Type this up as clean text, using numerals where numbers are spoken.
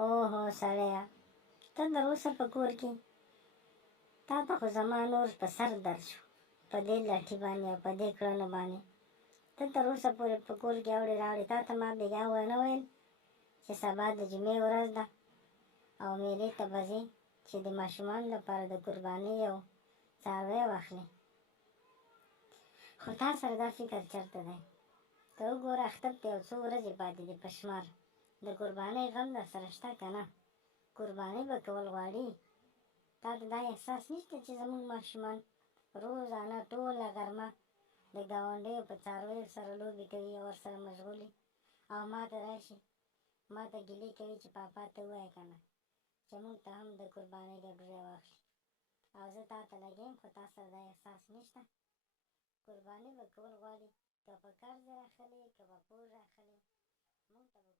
اوهو سړیه، ته تر اوسه په کور کې؟ تا ته خو زما نور په سر درد شو په دې لټي باندې او په دې کړنو باندې. ته تر اوسه پورې په کور کې اوړې راوړې. تا ته ما بېګا ونه ویل چې سبا د جمعې ورځ ده او مېلې ته به ځې چې د ماشومانو لپاره د قربانۍ یو څاروی واخلې؟ خو تا سره دا فکر چېرته دی؟ ته وګوره اختر ته یو څو ورځې پاتې دي په شمار. د قربانۍ غم در سره شته که نه؟ قربانۍ به کول غواړي. تا ته دا احساس نشته چې زموږ ماشومان روزانه ټوله غرمه د ګاونډیو په څارویو سره لوبې کوي او ورسره مشغول او ما ته راشي ما ته ګیلې کوي چې پاپا ته ووایه که نه چې موږ ته هم د قربانۍ ګډوډۍ واخلي. او زه تا ته لګیم خو تا سره دا احساس نشته. قربانۍ به کول غواړي، که په قرض راخلې که په پور راخلې، موږ ته